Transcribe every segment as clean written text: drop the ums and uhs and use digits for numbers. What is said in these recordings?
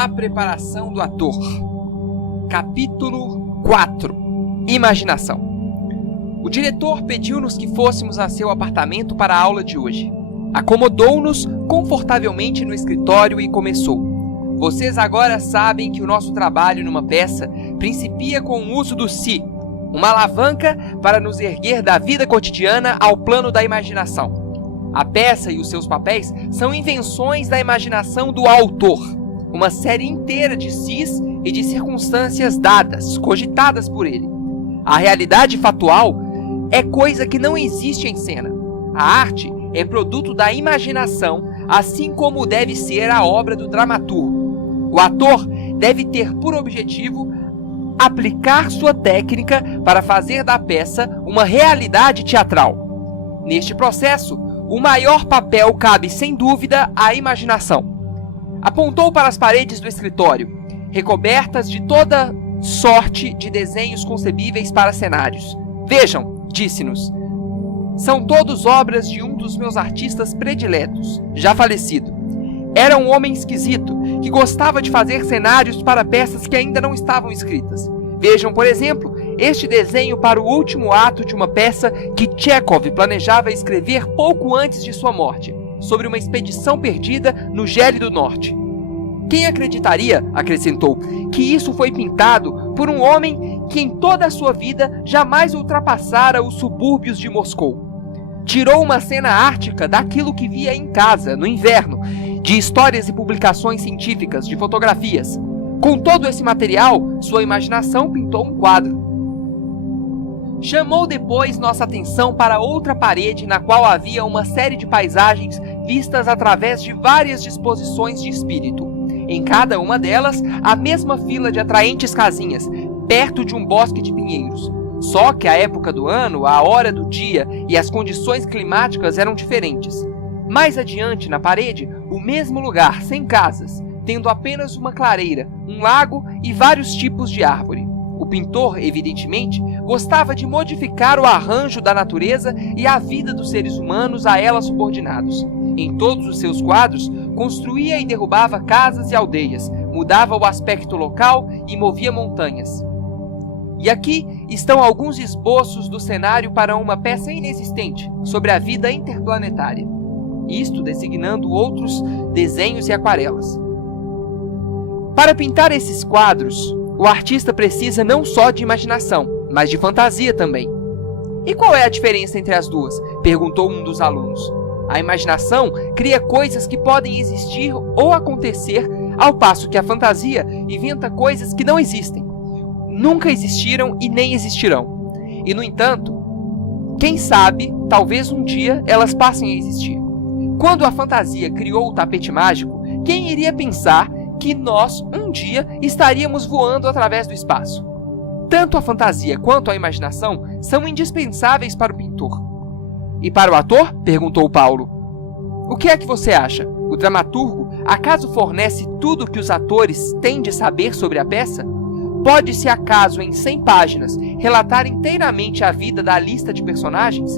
A preparação do ator. Capítulo 4. Imaginação. O diretor pediu-nos que fôssemos a seu apartamento para a aula de hoje. Acomodou-nos confortavelmente no escritório e começou. Vocês agora sabem que o nosso trabalho numa peça principia com o uso do si, uma alavanca para nos erguer da vida cotidiana ao plano da imaginação. A peça e os seus papéis são invenções da imaginação do autor, uma série inteira de sis e de circunstâncias dadas, cogitadas por ele. A realidade fatual é coisa que não existe em cena. A arte é produto da imaginação, assim como deve ser a obra do dramaturgo. O ator deve ter por objetivo aplicar sua técnica para fazer da peça uma realidade teatral. Neste processo, o maior papel cabe, sem dúvida, à imaginação. Apontou para as paredes do escritório, recobertas de toda sorte de desenhos concebíveis para cenários. Vejam, disse-nos, são todos obras de um dos meus artistas prediletos, já falecido. Era um homem esquisito, que gostava de fazer cenários para peças que ainda não estavam escritas. Vejam, por exemplo, este desenho para o último ato de uma peça que Tchekhov planejava escrever pouco antes de sua morte, sobre uma expedição perdida no Gélido Norte. Quem acreditaria, acrescentou, que isso foi pintado por um homem que em toda a sua vida jamais ultrapassara os subúrbios de Moscou? Tirou uma cena ártica daquilo que via em casa, no inverno, de histórias e publicações científicas, de fotografias. Com todo esse material, sua imaginação pintou um quadro. Chamou depois nossa atenção para outra parede na qual havia uma série de paisagens vistas através de várias disposições de espírito. Em cada uma delas, a mesma fila de atraentes casinhas, perto de um bosque de pinheiros. Só que a época do ano, a hora do dia e as condições climáticas eram diferentes. Mais adiante, na parede, o mesmo lugar, sem casas, tendo apenas uma clareira, um lago e vários tipos de árvore. O pintor, evidentemente, gostava de modificar o arranjo da natureza e a vida dos seres humanos a ela subordinados. Em todos os seus quadros, construía e derrubava casas e aldeias, mudava o aspecto local e movia montanhas. E aqui estão alguns esboços do cenário para uma peça inexistente sobre a vida interplanetária. Isto designando outros desenhos e aquarelas. Para pintar esses quadros, o artista precisa não só de imaginação, mas de fantasia também. E qual é a diferença entre as duas? Perguntou um dos alunos. A imaginação cria coisas que podem existir ou acontecer, ao passo que a fantasia inventa coisas que não existem, nunca existiram e nem existirão. E, no entanto, quem sabe, talvez um dia elas passem a existir. Quando a fantasia criou o tapete mágico, quem iria pensar que nós, um dia, estaríamos voando através do espaço? Tanto a fantasia quanto a imaginação são indispensáveis para o pintor. E para o ator? Perguntou Paulo. O que é que você acha? O dramaturgo acaso fornece tudo o que os atores têm de saber sobre a peça? Pode-se acaso, em 100 páginas, relatar inteiramente a vida da lista de personagens?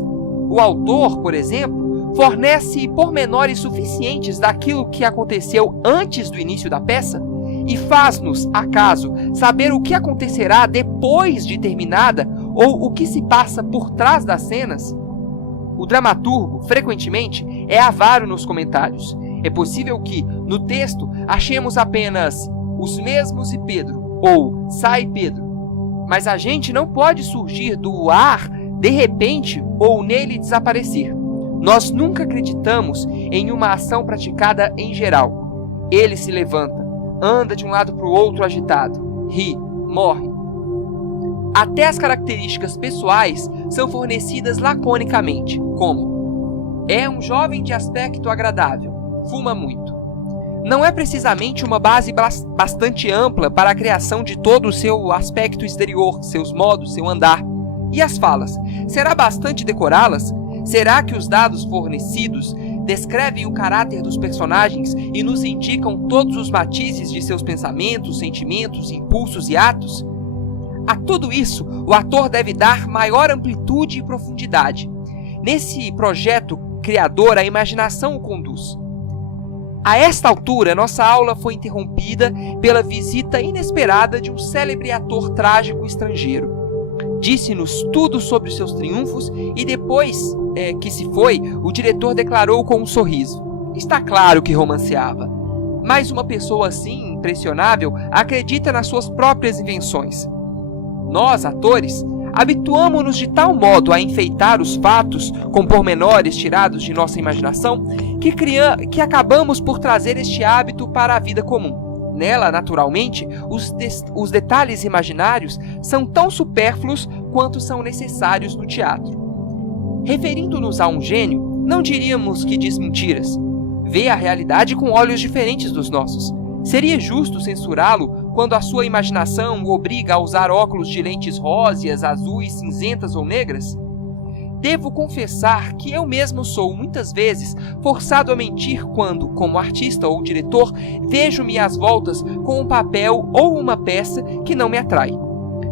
O autor, por exemplo, fornece pormenores suficientes daquilo que aconteceu antes do início da peça? E faz-nos, acaso, saber o que acontecerá depois de terminada ou o que se passa por trás das cenas? O dramaturgo, frequentemente, é avaro nos comentários. É possível que, no texto, achemos apenas os mesmos e Pedro, ou sai Pedro. Mas a gente não pode surgir do ar, de repente, ou nele desaparecer. Nós nunca acreditamos em uma ação praticada em geral. Ele se levanta, anda de um lado para o outro agitado, ri, morre. Até as características pessoais são fornecidas laconicamente, como: é um jovem de aspecto agradável, fuma muito. Não é precisamente uma base bastante ampla para a criação de todo o seu aspecto exterior, seus modos, seu andar. E as falas? Será bastante decorá-las? Será que os dados fornecidos descrevem o caráter dos personagens e nos indicam todos os matizes de seus pensamentos, sentimentos, impulsos e atos? A tudo isso, o ator deve dar maior amplitude e profundidade. Nesse projeto criador, a imaginação o conduz. A esta altura, nossa aula foi interrompida pela visita inesperada de um célebre ator trágico estrangeiro. Disse-nos tudo sobre os seus triunfos e depois que se foi, o diretor declarou com um sorriso: está claro que romanceava. Mas uma pessoa assim, impressionável, acredita nas suas próprias invenções. Nós, atores, habituamo-nos de tal modo a enfeitar os fatos com pormenores tirados de nossa imaginação que acabamos por trazer este hábito para a vida comum. Nela, naturalmente, os detalhes imaginários são tão supérfluos quanto são necessários no teatro. Referindo-nos a um gênio, não diríamos que diz mentiras. Vê a realidade com olhos diferentes dos nossos. Seria justo censurá-lo quando a sua imaginação o obriga a usar óculos de lentes róseas, azuis, cinzentas ou negras? Devo confessar que eu mesmo sou, muitas vezes, forçado a mentir quando, como artista ou diretor, vejo-me às voltas com um papel ou uma peça que não me atrai.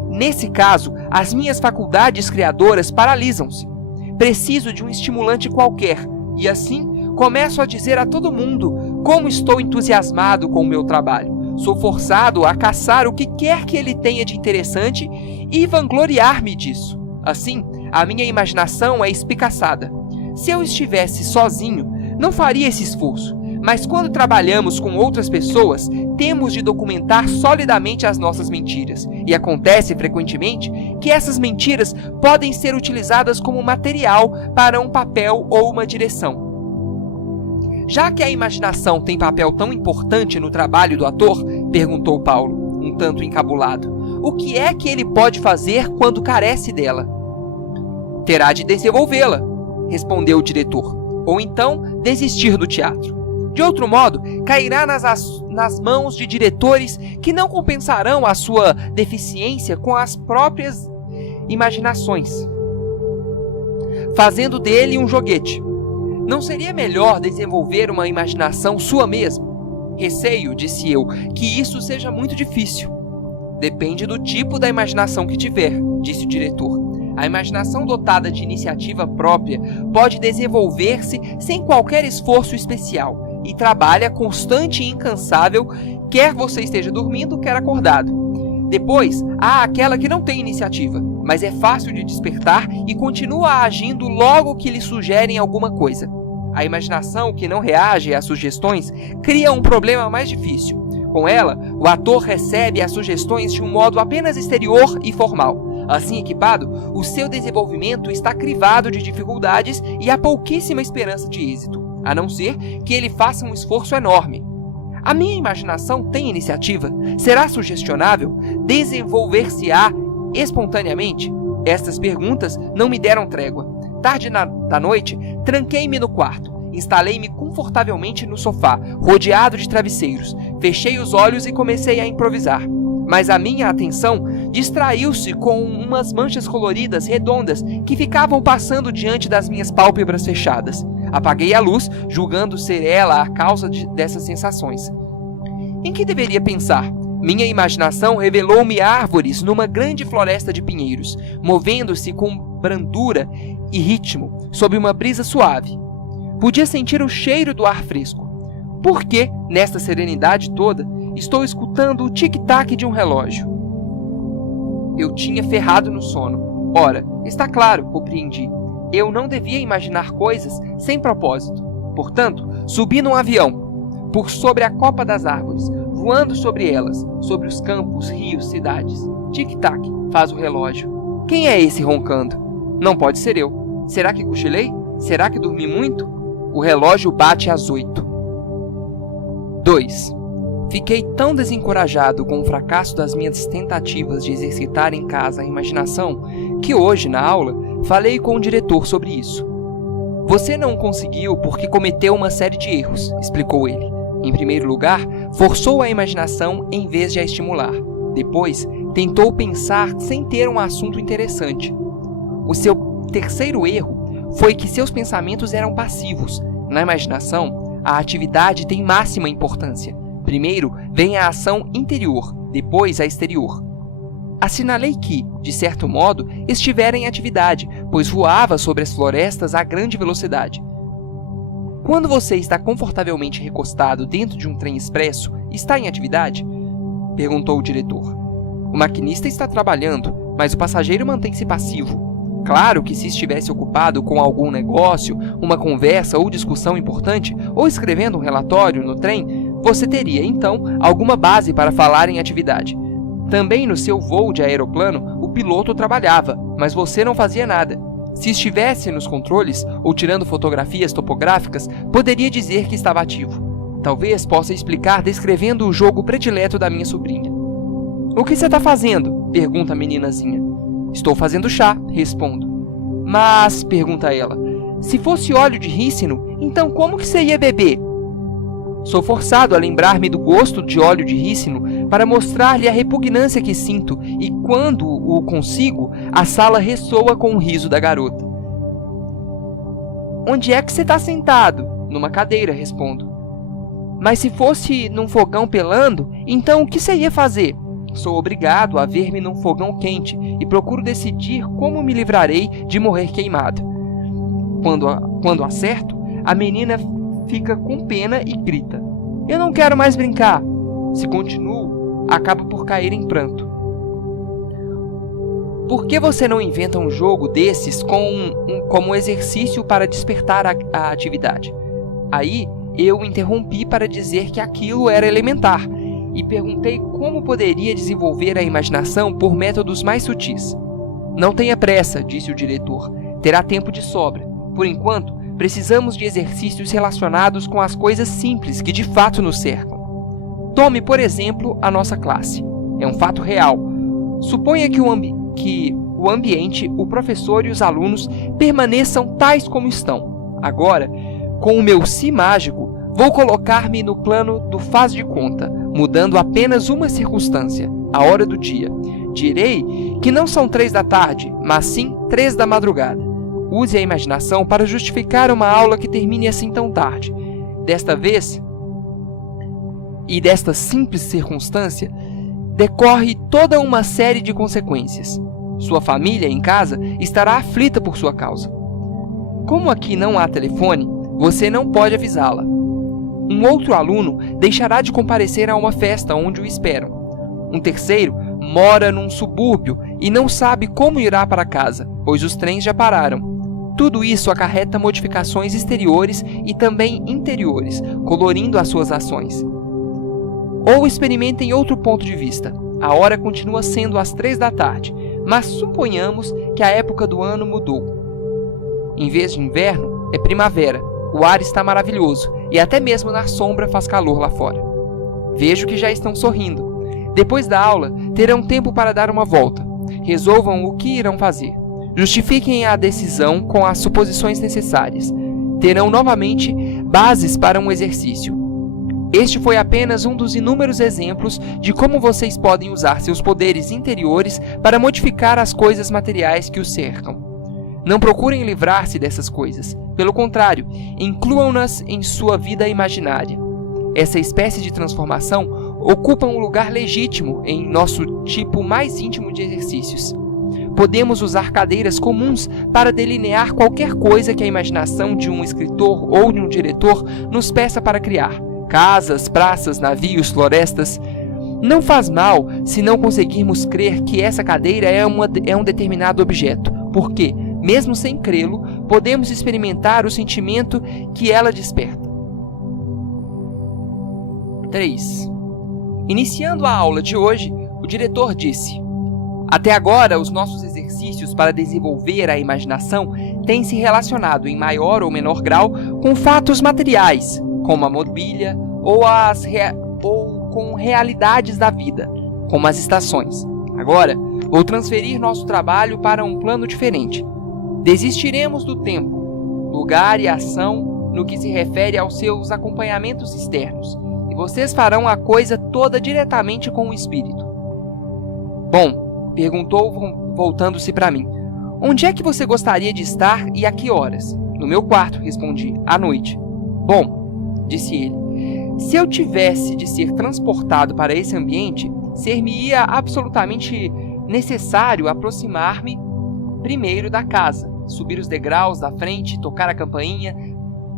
Nesse caso, as minhas faculdades criadoras paralisam-se. Preciso de um estimulante qualquer, e assim começo a dizer a todo mundo como estou entusiasmado com o meu trabalho. Sou forçado a caçar o que quer que ele tenha de interessante e vangloriar-me disso. Assim, a minha imaginação é espicaçada. Se eu estivesse sozinho, não faria esse esforço, mas quando trabalhamos com outras pessoas, temos de documentar solidamente as nossas mentiras, e acontece frequentemente que essas mentiras podem ser utilizadas como material para um papel ou uma direção. Já que a imaginação tem papel tão importante no trabalho do ator, perguntou Paulo, um tanto encabulado, o que é que ele pode fazer quando carece dela? Terá de desenvolvê-la, respondeu o diretor, ou então desistir do teatro. De outro modo, cairá nas mãos de diretores que não compensarão a sua deficiência com as próprias imaginações, fazendo dele um joguete. Não seria melhor desenvolver uma imaginação sua mesmo? Receio, disse eu, que isso seja muito difícil. Depende do tipo da imaginação que tiver, disse o diretor. A imaginação dotada de iniciativa própria pode desenvolver-se sem qualquer esforço especial e trabalha constante e incansável, quer você esteja dormindo, quer acordado. Depois, há aquela que não tem iniciativa, mas é fácil de despertar e continua agindo logo que lhe sugerem alguma coisa. A imaginação que não reage às sugestões cria um problema mais difícil. Com ela, o ator recebe as sugestões de um modo apenas exterior e formal. Assim equipado, o seu desenvolvimento está crivado de dificuldades e há pouquíssima esperança de êxito, a não ser que ele faça um esforço enorme. A minha imaginação tem iniciativa? Será sugestionável? Desenvolver-se-á espontaneamente? Estas perguntas não me deram trégua. Tarde da noite, tranquei-me no quarto, instalei-me confortavelmente no sofá, rodeado de travesseiros, fechei os olhos e comecei a improvisar. Mas a minha atenção distraiu-se com umas manchas coloridas redondas que ficavam passando diante das minhas pálpebras fechadas. Apaguei a luz, julgando ser ela a causa dessas sensações. Em que deveria pensar? Minha imaginação revelou-me árvores numa grande floresta de pinheiros, movendo-se com brandura e ritmo, sob uma brisa suave. Podia sentir o cheiro do ar fresco. Por que, nesta serenidade toda, estou escutando o tic-tac de um relógio? Eu tinha ferrado no sono. Ora, está claro, compreendi. Eu não devia imaginar coisas sem propósito. Portanto, subi num avião, por sobre a copa das árvores, voando sobre elas, sobre os campos, rios, cidades. Tic-tac, faz o relógio. Quem é esse roncando? Não pode ser eu. Será que cochilei? Será que dormi muito? O relógio bate às 8. 2. Fiquei tão desencorajado com o fracasso das minhas tentativas de exercitar em casa a imaginação que hoje, na aula, falei com o diretor sobre isso. Você não conseguiu porque cometeu uma série de erros, explicou ele. Em primeiro lugar, forçou a imaginação em vez de a estimular. Depois, tentou pensar sem ter um assunto interessante. O seu terceiro erro foi que seus pensamentos eram passivos. Na imaginação, a atividade tem máxima importância. Primeiro vem a ação interior, depois a exterior. Assinalei que, de certo modo, estivera em atividade, pois voava sobre as florestas a grande velocidade. Quando você está confortavelmente recostado dentro de um trem expresso, está em atividade? Perguntou o diretor. O maquinista está trabalhando, mas o passageiro mantém-se passivo. Claro que se estivesse ocupado com algum negócio, uma conversa ou discussão importante, ou escrevendo um relatório no trem, você teria, então, alguma base para falar em atividade. Também no seu voo de aeroplano, o piloto trabalhava, mas você não fazia nada. Se estivesse nos controles ou tirando fotografias topográficas, poderia dizer que estava ativo. Talvez possa explicar descrevendo o jogo predileto da minha sobrinha. O que você está fazendo? Pergunta a meninazinha. Estou fazendo chá, respondo. Mas, pergunta ela, se fosse óleo de rícino, então como que você ia beber? Sou forçado a lembrar-me do gosto de óleo de rícino para mostrar-lhe a repugnância que sinto, e quando o consigo, a sala ressoa com o riso da garota. Onde é que você está sentado? Numa cadeira, respondo. Mas se fosse num fogão pelando, então o que você ia fazer? Sou obrigado a ver-me num fogão quente e procuro decidir como me livrarei de morrer queimado. Quando acerto, a menina fica com pena e grita. Eu não quero mais brincar. Se continuo, acabo por cair em pranto. Por que você não inventa um jogo desses como exercício para despertar a atividade? Aí, eu interrompi para dizer que aquilo era elementar e perguntei como poderia desenvolver a imaginação por métodos mais sutis. Não tenha pressa, disse o diretor. Terá tempo de sobra. Por enquanto, precisamos de exercícios relacionados com as coisas simples que de fato nos cercam. Tome, por exemplo, a nossa classe. É um fato real. Suponha que o ambiente, o professor e os alunos permaneçam tais como estão. Agora, com o meu si mágico, vou colocar-me no plano do faz de conta, mudando apenas uma circunstância, a hora do dia. Direi que não são 3 da tarde, mas sim 3 da madrugada. Use a imaginação para justificar uma aula que termine assim tão tarde. Desta vez, e desta simples circunstância, decorre toda uma série de consequências. Sua família em casa estará aflita por sua causa. Como aqui não há telefone, você não pode avisá-la. Um outro aluno deixará de comparecer a uma festa onde o esperam. Um terceiro mora num subúrbio e não sabe como irá para casa, pois os trens já pararam. Tudo isso acarreta modificações exteriores e também interiores, colorindo as suas ações. Ou experimentem outro ponto de vista. A hora continua sendo às 3 da tarde, mas suponhamos que a época do ano mudou. Em vez de inverno, é primavera. O ar está maravilhoso e até mesmo na sombra faz calor lá fora. Vejo que já estão sorrindo. Depois da aula, terão tempo para dar uma volta. Resolvam o que irão fazer. Justifiquem a decisão com as suposições necessárias. Terão novamente bases para um exercício. Este foi apenas um dos inúmeros exemplos de como vocês podem usar seus poderes interiores para modificar as coisas materiais que os cercam. Não procurem livrar-se dessas coisas. Pelo contrário, incluam-nas em sua vida imaginária. Essa espécie de transformação ocupa um lugar legítimo em nosso tipo mais íntimo de exercícios. Podemos usar cadeiras comuns para delinear qualquer coisa que a imaginação de um escritor ou de um diretor nos peça para criar. Casas, praças, navios, florestas. Não faz mal se não conseguirmos crer que essa cadeira é um determinado objeto, porque, mesmo sem crê-lo, podemos experimentar o sentimento que ela desperta. 3. Iniciando a aula de hoje, o diretor disse: até agora, os nossos exercícios para desenvolver a imaginação têm se relacionado em maior ou menor grau com fatos materiais, como a mobília, ou com realidades da vida, como as estações. Agora, vou transferir nosso trabalho para um plano diferente. Desistiremos do tempo, lugar e ação no que se refere aos seus acompanhamentos externos, e vocês farão a coisa toda diretamente com o espírito. Bom, perguntou voltando-se para mim. Onde é que você gostaria de estar e a que horas? No meu quarto, respondi, à noite. Bom, disse ele, se eu tivesse de ser transportado para esse ambiente, ser-me-ia absolutamente necessário aproximar-me primeiro da casa, subir os degraus da frente, tocar a campainha,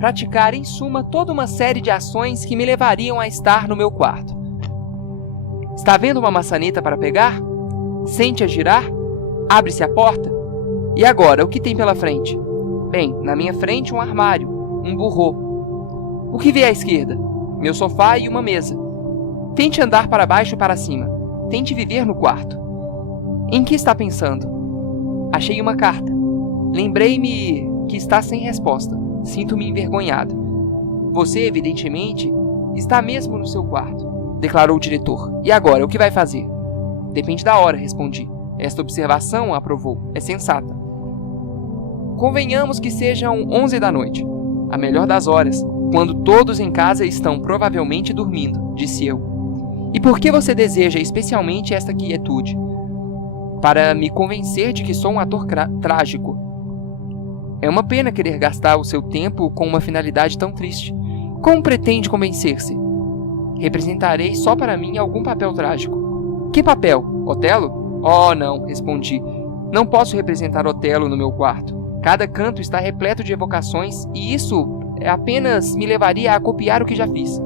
praticar, em suma, toda uma série de ações que me levariam a estar no meu quarto. Está vendo uma maçaneta para pegar? Sente-a girar? Abre-se a porta? E agora, o que tem pela frente? Bem, na minha frente um armário, um burro. O que vê à esquerda? Meu sofá e uma mesa. Tente andar para baixo e para cima. Tente viver no quarto. Em que está pensando? Achei uma carta. Lembrei-me que está sem resposta. Sinto-me envergonhado. Você, evidentemente, está mesmo no seu quarto, declarou o diretor. E agora, o que vai fazer? Depende da hora, respondi. Esta observação, aprovou, é sensata. Convenhamos que sejam 11 da noite, a melhor das horas, quando todos em casa estão provavelmente dormindo, disse eu. E por que você deseja especialmente esta quietude? Para me convencer de que sou um ator trágico. É uma pena querer gastar o seu tempo com uma finalidade tão triste. Como pretende convencer-se? Representarei só para mim algum papel trágico. Que papel? Otelo? Oh, não, respondi. Não posso representar Otelo no meu quarto. Cada canto está repleto de evocações e isso apenas me levaria a copiar o que já fiz.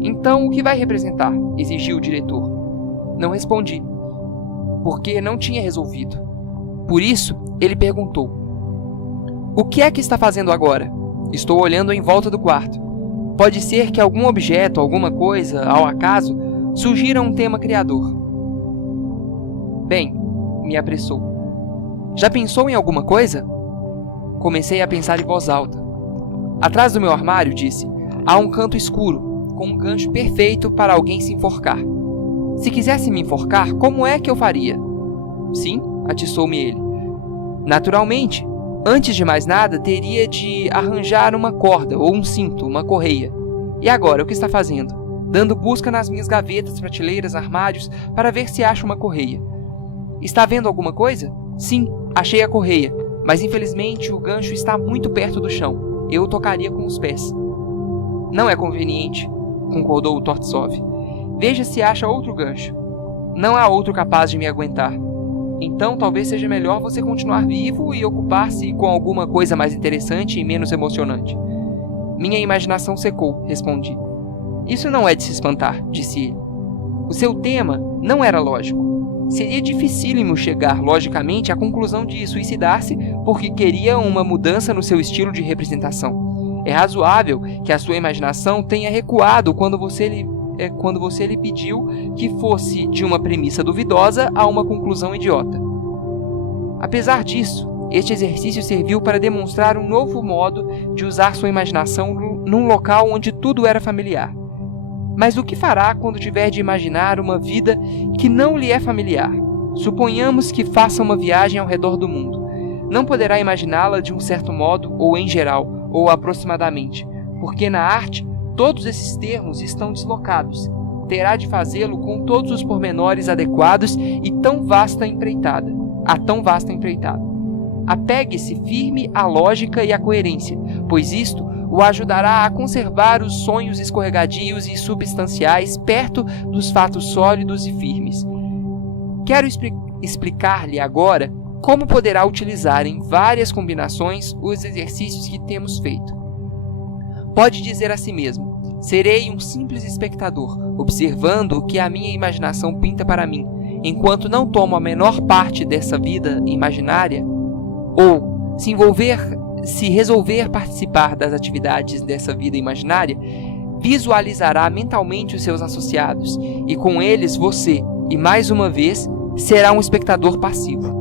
Então, o que vai representar? Exigiu o diretor. Não respondi, porque não tinha resolvido. Por isso, ele perguntou: o que é que está fazendo agora? Estou olhando em volta do quarto. Pode ser que algum objeto, alguma coisa, ao acaso, sugira um tema criador. Bem, me apressou. Já pensou em alguma coisa? Comecei a pensar em voz alta. Atrás do meu armário, disse, há um canto escuro, com um gancho perfeito para alguém se enforcar. Se quisesse me enforcar, como é que eu faria? Sim, atiçou-me ele. Naturalmente, antes de mais nada, teria de arranjar uma corda, ou um cinto, uma correia. E agora, o que está fazendo? Dando busca nas minhas gavetas, prateleiras, armários, para ver se acha uma correia. Está vendo alguma coisa? Sim, achei a correia, mas infelizmente o gancho está muito perto do chão. Eu o tocaria com os pés. Não é conveniente, concordou o Tortsov. Veja se acha outro gancho. Não há outro capaz de me aguentar. Então talvez seja melhor você continuar vivo e ocupar-se com alguma coisa mais interessante e menos emocionante. Minha imaginação secou, respondi. Isso não é de se espantar, disse ele. O seu tema não era lógico. Seria dificílimo chegar logicamente à conclusão de suicidar-se porque queria uma mudança no seu estilo de representação. É razoável que a sua imaginação tenha recuado quando você lhe pediu que fosse de uma premissa duvidosa a uma conclusão idiota. Apesar disso, este exercício serviu para demonstrar um novo modo de usar sua imaginação num local onde tudo era familiar. Mas o que fará quando tiver de imaginar uma vida que não lhe é familiar? Suponhamos que faça uma viagem ao redor do mundo. Não poderá imaginá-la de um certo modo, ou em geral, ou aproximadamente, porque na arte todos esses termos estão deslocados. Terá de fazê-lo com todos os pormenores adequados e a tão vasta empreitada. Apegue-se firme à lógica e à coerência, pois isto o ajudará a conservar os sonhos escorregadios e substanciais perto dos fatos sólidos e firmes. Quero explicar-lhe agora como poderá utilizar em várias combinações os exercícios que temos feito. Pode dizer a si mesmo: serei um simples espectador, observando o que a minha imaginação pinta para mim, enquanto não tomo a menor parte dessa vida imaginária, ou, se resolver participar das atividades dessa vida imaginária, visualizará mentalmente os seus associados, e com eles você, e mais uma vez, será um espectador passivo.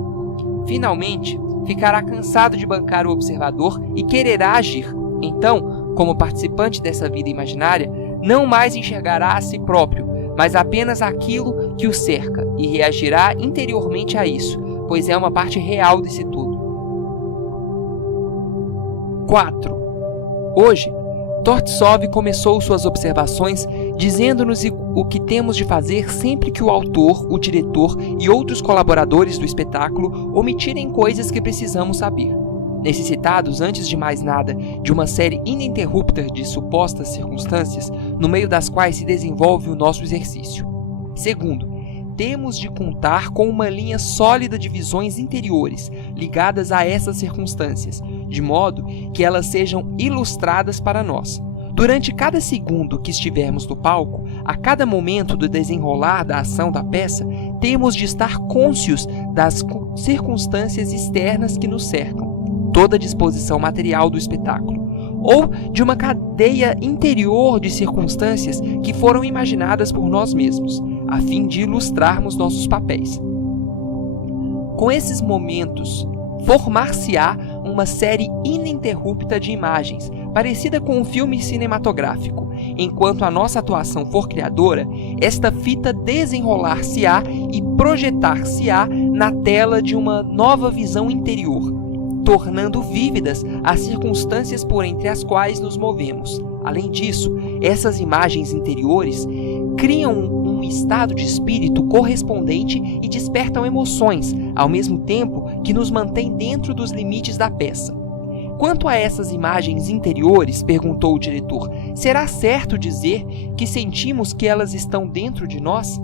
Finalmente, ficará cansado de bancar o observador e quererá agir. Então, como participante dessa vida imaginária, não mais enxergará a si próprio, mas apenas aquilo que o cerca, e reagirá interiormente a isso, pois é uma parte real desse todo. 4. Hoje, Tortsov começou suas observações dizendo-nos o que temos de fazer sempre que o autor, o diretor e outros colaboradores do espetáculo omitirem coisas que precisamos saber. Necessitados, antes de mais nada, de uma série ininterrupta de supostas circunstâncias, no meio das quais se desenvolve o nosso exercício. Segundo, temos de contar com uma linha sólida de visões interiores ligadas a essas circunstâncias, de modo que elas sejam ilustradas para nós. Durante cada segundo que estivermos no palco, a cada momento do desenrolar da ação da peça, temos de estar cônscios das circunstâncias externas que nos cercam, toda a disposição material do espetáculo, ou de uma cadeia interior de circunstâncias que foram imaginadas por nós mesmos, a fim de ilustrarmos nossos papéis. Com esses momentos, formar-se-á uma série ininterrupta de imagens, parecida com um filme cinematográfico. Enquanto a nossa atuação for criadora, esta fita desenrolar-se-á e projetar-se-á na tela de uma nova visão interior, tornando vívidas as circunstâncias por entre as quais nos movemos. Além disso, essas imagens interiores criam um estado de espírito correspondente e despertam emoções, ao mesmo tempo que nos mantém dentro dos limites da peça. Quanto a essas imagens interiores, perguntou o diretor, será certo dizer que sentimos que elas estão dentro de nós?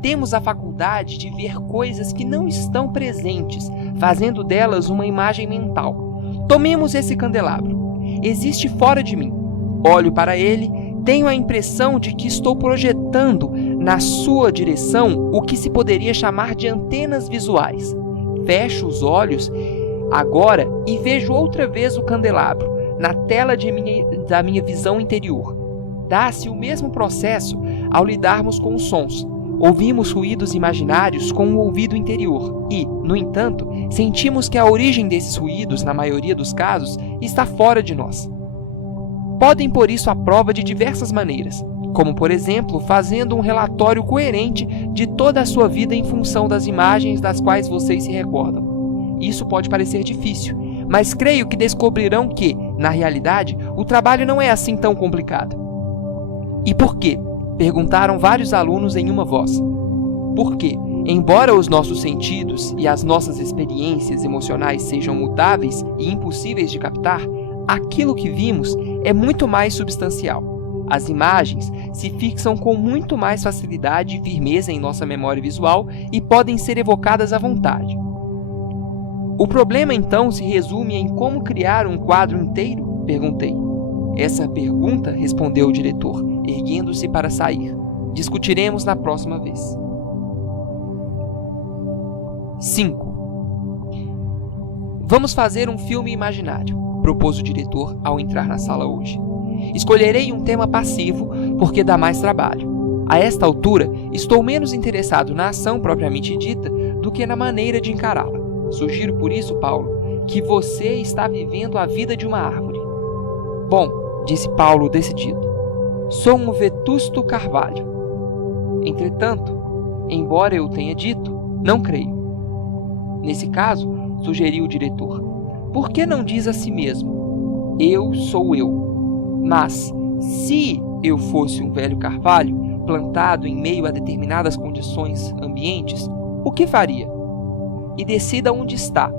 Temos a faculdade de ver coisas que não estão presentes, fazendo delas uma imagem mental. Tomemos esse candelabro. Existe fora de mim. Olho para ele, tenho a impressão de que estou projetando na sua direção o que se poderia chamar de antenas visuais. Fecho os olhos agora e vejo outra vez o candelabro na tela da minha visão interior. Dá-se o mesmo processo ao lidarmos com os sons. Ouvimos ruídos imaginários com o ouvido interior e, no entanto, sentimos que a origem desses ruídos, na maioria dos casos, está fora de nós. Podem pôr isso à prova de diversas maneiras, como, por exemplo, fazendo um relatório coerente de toda a sua vida em função das imagens das quais vocês se recordam. Isso pode parecer difícil, mas creio que descobrirão que, na realidade, o trabalho não é assim tão complicado. E por quê? Perguntaram vários alunos em uma voz. Porque, embora os nossos sentidos e as nossas experiências emocionais sejam mutáveis e impossíveis de captar, aquilo que vimos é muito mais substancial. As imagens se fixam com muito mais facilidade e firmeza em nossa memória visual e podem ser evocadas à vontade. O problema, então, se resume em como criar um quadro inteiro? Perguntei. Essa pergunta, respondeu o diretor, erguendo-se para sair. Discutiremos na próxima vez. 5. Vamos fazer um filme imaginário, propôs o diretor ao entrar na sala hoje. Escolherei um tema passivo, porque dá mais trabalho. A esta altura, estou menos interessado na ação propriamente dita do que na maneira de encará-la. Sugiro por isso, Paulo, que você está vivendo a vida de uma árvore. Bom, disse Paulo decidido, sou um vetusto carvalho. Entretanto, embora eu tenha dito, não creio. Nesse caso, sugeriu o diretor, por que não diz a si mesmo, eu sou eu? Mas, se eu fosse um velho carvalho, plantado em meio a determinadas condições ambientes, o que faria? E decida onde está,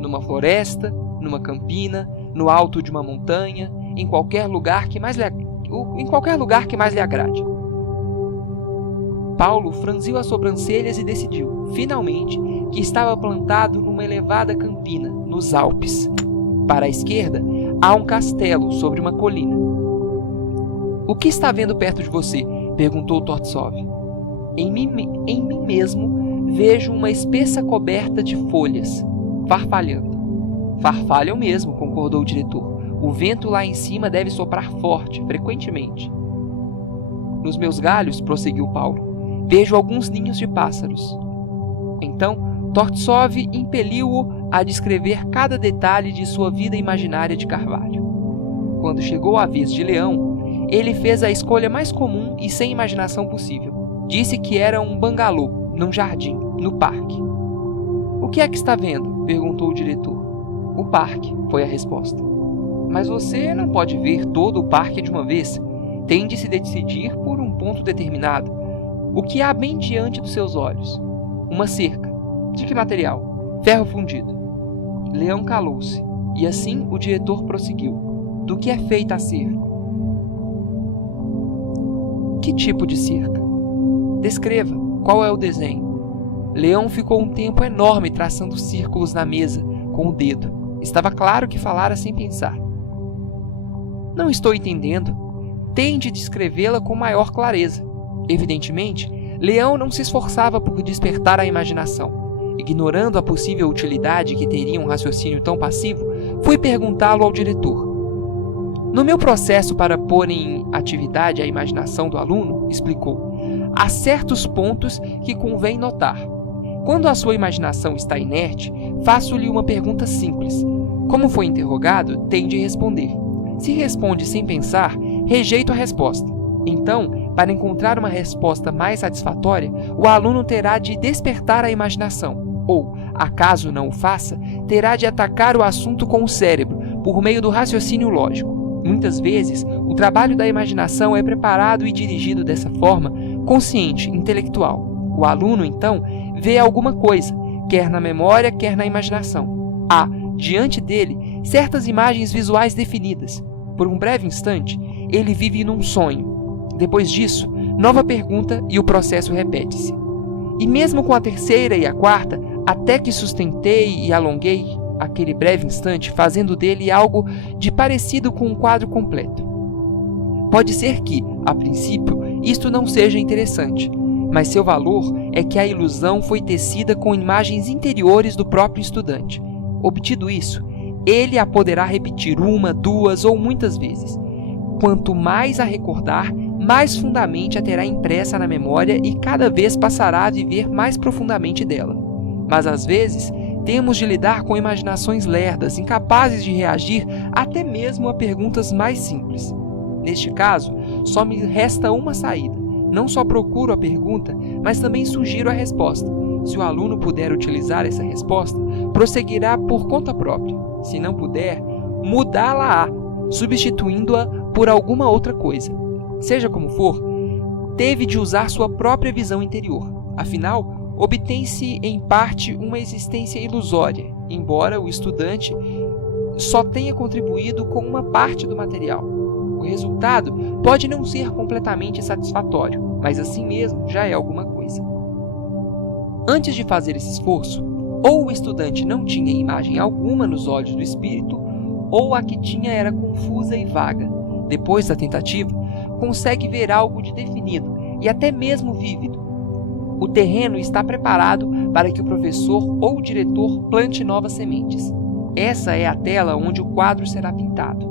numa floresta, numa campina, no alto de uma montanha, em qualquer lugar que mais lhe agrade. Paulo franziu as sobrancelhas e decidiu, finalmente, que estava plantado numa elevada campina, nos Alpes. Para a esquerda, há um castelo sobre uma colina. O que está vendo perto de você? Perguntou Tortsov. Em mim mesmo vejo uma espessa coberta de folhas, farfalhando. Farfalham mesmo, concordou o diretor. O vento lá em cima deve soprar forte, frequentemente. Nos meus galhos, prosseguiu Paulo, vejo alguns ninhos de pássaros. Então, Tortsov impeliu-o a descrever cada detalhe de sua vida imaginária de carvalho. Quando chegou a vez de Leão, ele fez a escolha mais comum e sem imaginação possível. Disse que era um bangalô, num jardim, no parque. O que é que está vendo? Perguntou o diretor. O parque, foi a resposta. Mas você não pode ver todo o parque de uma vez. Tem de se decidir por um ponto determinado. O que há bem diante dos seus olhos? Uma cerca. De que material? Ferro fundido. Leão calou-se, e assim o diretor prosseguiu. Do que é feita a cerca? Que tipo de cerca? Descreva. qual é o desenho? Leão ficou um tempo enorme traçando círculos na mesa com o dedo. Estava claro que falara sem pensar. Não estou entendendo. Tente descrevê-la com maior clareza. Evidentemente, Leão não se esforçava por despertar a imaginação. Ignorando a possível utilidade que teria um raciocínio tão passivo, fui perguntá-lo ao diretor. No meu processo para pôr em atividade a imaginação do aluno, explicou, há certos pontos que convém notar. Quando a sua imaginação está inerte, faço-lhe uma pergunta simples. Como foi interrogado, tem de responder. Se responde sem pensar, rejeito a resposta. Então, para encontrar uma resposta mais satisfatória, o aluno terá de despertar a imaginação, ou, acaso não o faça, terá de atacar o assunto com o cérebro, por meio do raciocínio lógico. Muitas vezes, o trabalho da imaginação é preparado e dirigido dessa forma, consciente, intelectual. O aluno, então, vê alguma coisa, quer na memória, quer na imaginação. Há, diante dele, certas imagens visuais definidas. Por um breve instante, ele vive num sonho. Depois disso, nova pergunta e o processo repete-se. E mesmo com a terceira e a quarta, até que sustentei e alonguei aquele breve instante, fazendo dele algo de parecido com um quadro completo. Pode ser que, a princípio, isto não seja interessante, mas seu valor é que a ilusão foi tecida com imagens interiores do próprio estudante. Obtido isso, ele a poderá repetir uma, duas ou muitas vezes. Quanto mais a recordar, mais fundamente a terá impressa na memória e cada vez passará a viver mais profundamente dela. Mas às vezes, temos de lidar com imaginações lerdas, incapazes de reagir até mesmo a perguntas mais simples. Neste caso, só me resta uma saída. Não só procuro a pergunta, mas também sugiro a resposta. Se o aluno puder utilizar essa resposta, prosseguirá por conta própria. Se não puder, mudá-la-á, substituindo-a por alguma outra coisa. Seja como for, teve de usar sua própria visão interior. Afinal, obtém-se, em parte, uma existência ilusória, embora o estudante só tenha contribuído com uma parte do material. O resultado pode não ser completamente satisfatório, mas assim mesmo já é alguma coisa. Antes de fazer esse esforço, ou o estudante não tinha imagem alguma nos olhos do espírito, ou a que tinha era confusa e vaga. Depois da tentativa, consegue ver algo de definido e até mesmo vívido. O terreno está preparado para que o professor ou o diretor plante novas sementes. Essa é a tela onde o quadro será pintado.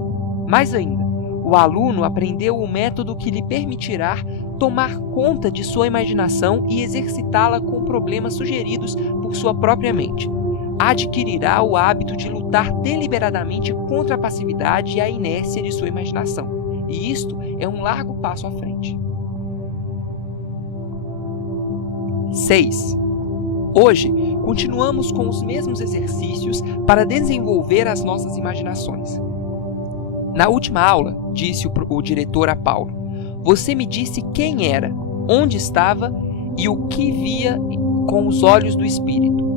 Mais ainda, o aluno aprendeu o método que lhe permitirá tomar conta de sua imaginação e exercitá-la com problemas sugeridos por sua própria mente. Adquirirá o hábito de lutar deliberadamente contra a passividade e a inércia de sua imaginação. E isto é um largo passo à frente. 6. Hoje, continuamos com os mesmos exercícios para desenvolver as nossas imaginações. Na última aula, disse o diretor a Paulo, você me disse quem era, onde estava e o que via com os olhos do espírito.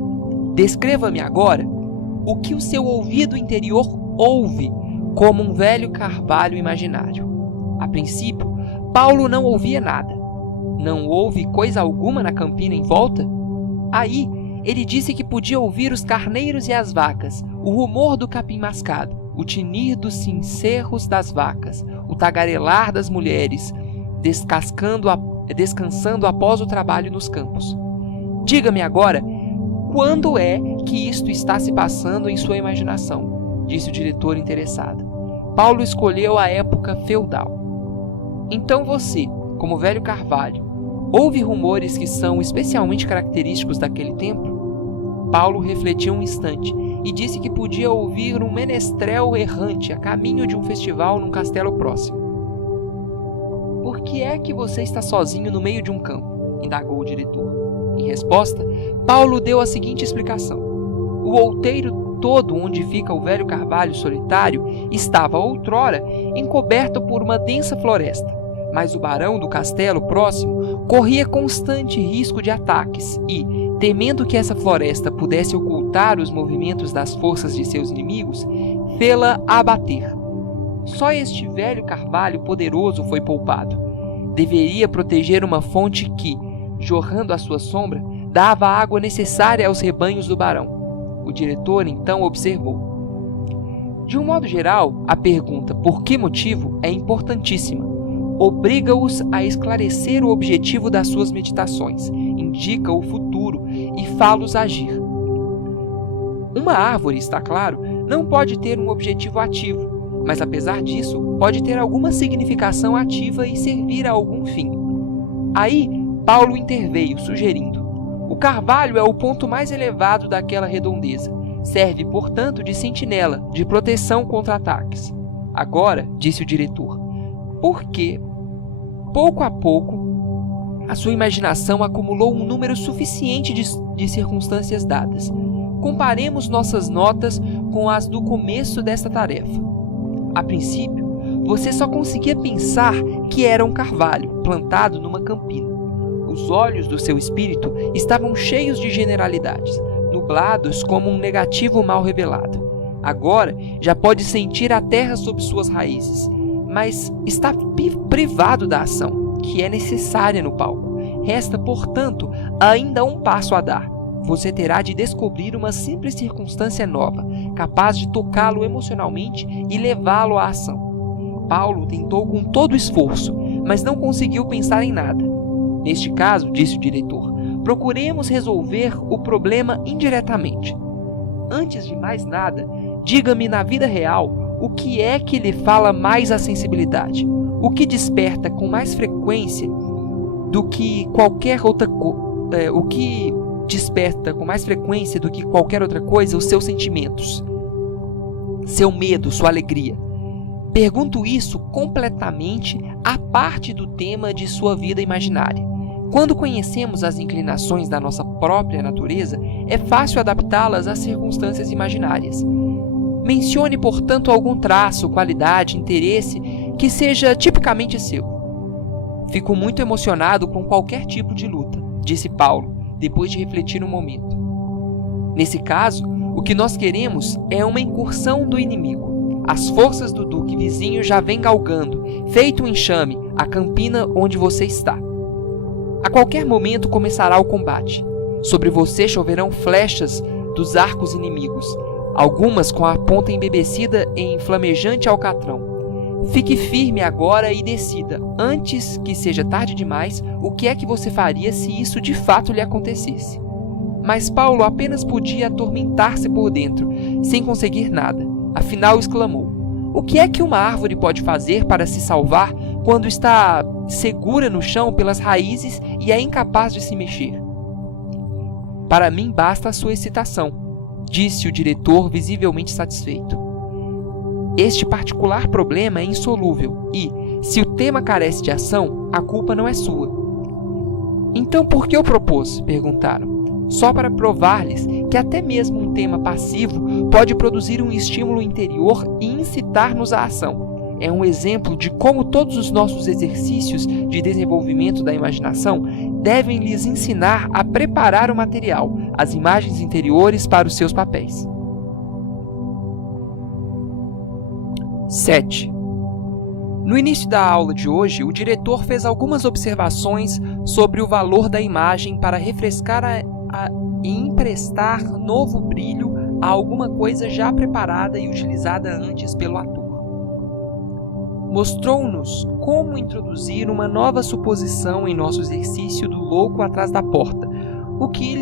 Descreva-me agora o que o seu ouvido interior ouve como um velho carvalho imaginário. A princípio, Paulo não ouvia nada. Não houve coisa alguma na campina em volta? Aí, ele disse que podia ouvir os carneiros e as vacas, o rumor do capim mascado, o tinir dos cincerros das vacas, o tagarelar das mulheres, descansando após o trabalho nos campos. Diga-me agora, quando é que isto está se passando em sua imaginação? Disse o diretor interessado. Paulo escolheu a época feudal. Então você, como velho carvalho, ouve rumores que são especialmente característicos daquele tempo? Paulo refletiu um instante e disse que podia ouvir um menestrel errante a caminho de um festival num castelo próximo. Por que é que você está sozinho no meio de um campo? Indagou o diretor. Em resposta, Paulo deu a seguinte explicação. O outeiro todo onde fica o velho carvalho solitário estava outrora encoberto por uma densa floresta, mas o barão do castelo próximo corria constante risco de ataques e, temendo que essa floresta pudesse ocultar os movimentos das forças de seus inimigos, fê-la abater. Só este velho carvalho poderoso foi poupado. Deveria proteger uma fonte que, jorrando à sua sombra, dava a água necessária aos rebanhos do barão. O diretor então observou: de um modo geral, a pergunta por que motivo é importantíssima. Obriga-os a esclarecer o objetivo das suas meditações, indica o futuro e fá-los agir. Uma árvore, está claro, não pode ter um objetivo ativo, mas apesar disso, pode ter alguma significação ativa e servir a algum fim. Aí, Paulo interveio, sugerindo: o carvalho é o ponto mais elevado daquela redondeza. Serve, portanto, de sentinela, de proteção contra ataques. Agora, disse o diretor, porque, pouco a pouco, a sua imaginação acumulou um número suficiente de circunstâncias dadas. Comparemos nossas notas com as do começo desta tarefa. A princípio, você só conseguia pensar que era um carvalho plantado numa campina. Os olhos do seu espírito estavam cheios de generalidades, nublados como um negativo mal revelado. Agora já pode sentir a terra sob suas raízes, mas está privado da ação, que é necessária no palco. Resta, portanto, ainda um passo a dar. Você terá de descobrir uma simples circunstância nova, capaz de tocá-lo emocionalmente e levá-lo à ação. Paulo tentou com todo o esforço, mas não conseguiu pensar em nada. Neste caso, disse o diretor, procuremos resolver o problema indiretamente. Antes de mais nada, diga-me na vida real o que é que lhe fala mais à sensibilidade, o que desperta com mais frequência do que qualquer outra coisa os seus sentimentos, seu medo, sua alegria. Pergunto isso completamente à parte do tema de sua vida imaginária. Quando conhecemos as inclinações da nossa própria natureza, é fácil adaptá-las às circunstâncias imaginárias. Mencione, portanto, algum traço, qualidade, interesse que seja tipicamente seu. Fico muito emocionado com qualquer tipo de luta, disse Paulo, depois de refletir um momento. Nesse caso, o que nós queremos é uma incursão do inimigo. As forças do duque vizinho já vêm galgando, feito um enxame, a campina onde você está. A qualquer momento começará o combate. Sobre você choverão flechas dos arcos inimigos, algumas com a ponta embebecida em flamejante alcatrão. Fique firme agora e decida, antes que seja tarde demais, o que é que você faria se isso de fato lhe acontecesse. Mas Paulo apenas podia atormentar-se por dentro, sem conseguir nada. Afinal, exclamou: o que é que uma árvore pode fazer para se salvar quando está segura no chão pelas raízes e é incapaz de se mexer? Para mim basta a sua excitação, disse o diretor, visivelmente satisfeito. Este particular problema é insolúvel e, se o tema carece de ação, a culpa não é sua. Então por que o propôs? Perguntaram. Só para provar-lhes que até mesmo um tema passivo pode produzir um estímulo interior e incitar-nos à ação. É um exemplo de como todos os nossos exercícios de desenvolvimento da imaginação devem lhes ensinar a preparar o material, as imagens interiores para os seus papéis. 7. No início da aula de hoje, o diretor fez algumas observações sobre o valor da imagem para refrescar e emprestar novo brilho a alguma coisa já preparada e utilizada antes pelo ator. Mostrou-nos como introduzir uma nova suposição em nosso exercício do louco atrás da porta, o que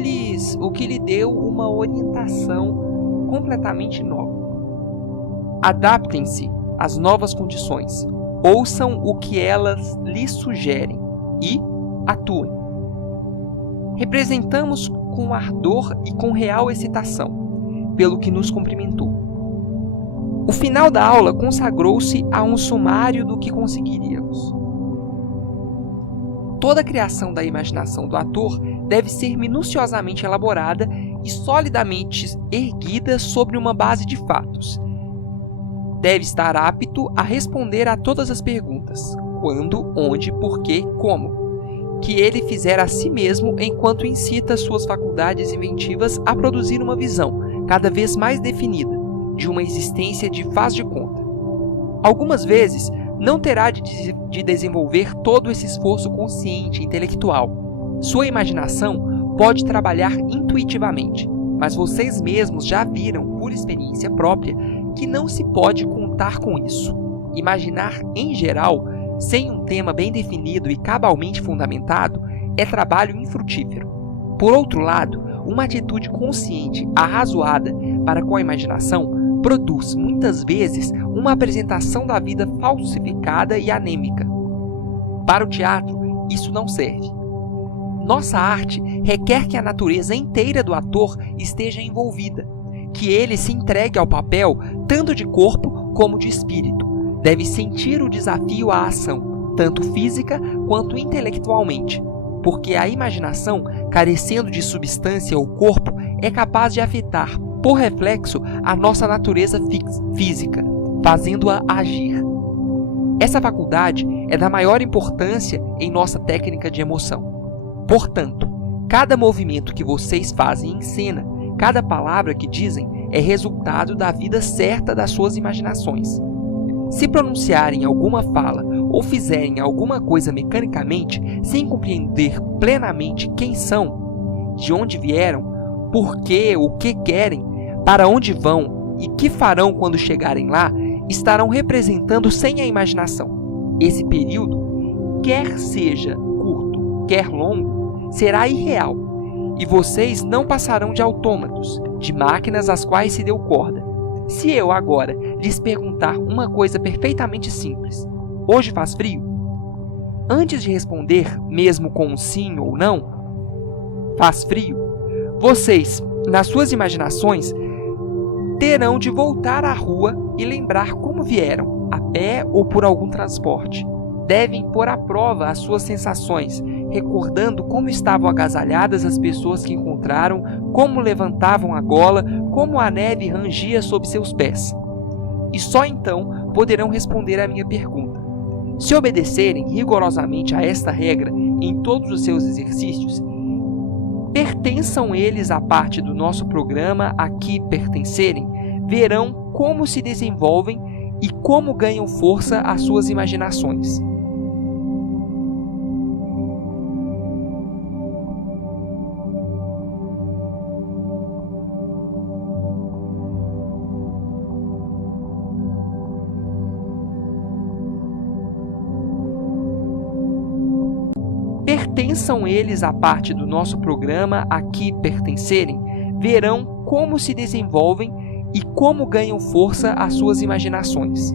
lhe deu uma orientação completamente nova. Adaptem-se às novas condições, ouçam o que elas lhes sugerem e atuem. Representamos com ardor e com real excitação, pelo que nos cumprimentou. O final da aula consagrou-se a um sumário do que conseguiríamos. Toda a criação da imaginação do ator deve ser minuciosamente elaborada e solidamente erguida sobre uma base de fatos. Deve estar apto a responder a todas as perguntas: quando, onde, porquê, como, que ele fizer a si mesmo enquanto incita suas faculdades inventivas a produzir uma visão cada vez mais definida de uma existência de faz de conta. Algumas vezes não terá de desenvolver todo esse esforço consciente, intelectual. Sua imaginação pode trabalhar intuitivamente, mas vocês mesmos já viram, por experiência própria, que não se pode contar com isso. Imaginar, em geral, sem um tema bem definido e cabalmente fundamentado, é trabalho infrutífero. Por outro lado, uma atitude consciente, arrazoada para com a imaginação, produz, muitas vezes, uma apresentação da vida falsificada e anêmica. Para o teatro, isso não serve. Nossa arte requer que a natureza inteira do ator esteja envolvida, que ele se entregue ao papel tanto de corpo como de espírito. Deve sentir o desafio à ação, tanto física quanto intelectualmente, porque a imaginação, carecendo de substância ou corpo, é capaz de afetar, por reflexo, a nossa natureza física, fazendo-a agir. Essa faculdade é da maior importância em nossa técnica de emoção. Portanto, cada movimento que vocês fazem em cena, cada palavra que dizem, é resultado da vida certa das suas imaginações. Se pronunciarem alguma fala ou fizerem alguma coisa mecanicamente, sem compreender plenamente quem são, de onde vieram, por quê, o que querem, para onde vão e que farão quando chegarem lá, estarão representando sem a imaginação. Esse período, quer seja curto, quer longo, será irreal, e vocês não passarão de autômatos, de máquinas às quais se deu corda. Se eu agora lhes perguntar uma coisa perfeitamente simples, hoje faz frio? Antes de responder, mesmo com um sim ou não, faz frio, vocês, nas suas imaginações, terão de voltar à rua e lembrar como vieram, a pé ou por algum transporte. Devem pôr à prova as suas sensações, recordando como estavam agasalhadas as pessoas que encontraram, como levantavam a gola, como a neve rangia sob seus pés. E só então poderão responder à minha pergunta. Se obedecerem rigorosamente a esta regra em todos os seus exercícios, pertençam eles à parte do nosso programa a que pertencerem, verão como se desenvolvem e como ganham força as suas imaginações. Pertençam eles à parte do nosso programa a que pertencerem, verão como se desenvolvem e como ganham força as suas imaginações.